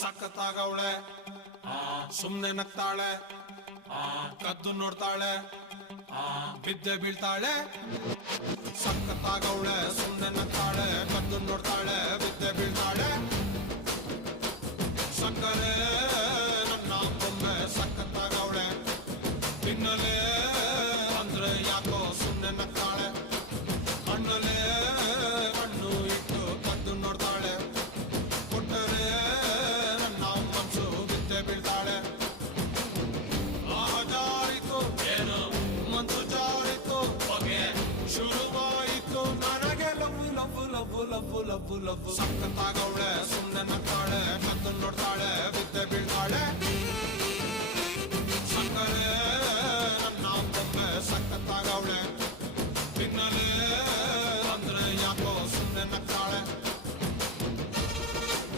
ಸಖತ್ತಾಗವಳೆ ಸುಮ್ನೆ ನಗ್ತಾಳೆ ಕದ್ದು ನೋಡ್ತಾಳೆ ಬಿದ್ದೆ ಬೀಳ್ತಾಳೆ ಸಖತ್ತಾಗವಳೆ ಸುಮ್ನೆ ನಗ್ತಾಳೆ ಕದ್ದು ನೋಡ್ತಾಳೆ ಬಿದ್ದೆ ಬೀಳ್ತಾಳೆ ಸಕ್ಕರೆ ನನ್ನ ಬೊಮ್ಮೆ ಸಖತ್ತಾಗವಳೆ ತಿನ್ನಲೇ ಅಂದ್ರೆ ಯಾಕೋ ಸುಮ್ನೆ ನಗ್ತಾಳೆ ಹಣ್ಣಲೇ ಹಣ್ಣು ಇಟ್ಟು ಕದ್ದು ನೋಡ್ತಾಳೆ ಕೊಟ್ಟರೆ ನನ್ನ ಮನಸ್ಸು ಬಿದ್ದೆ ಬೀಳ್ತಾಳೆ ಜಾರಿತು ಏನು ಮನ್ಸು ಜಾರಿತು ಹೊಗೆ ಶುರುವಾಯಿತು ನನಗೆ love love love love love love ಸಖತ್ತಾಗವಳೆ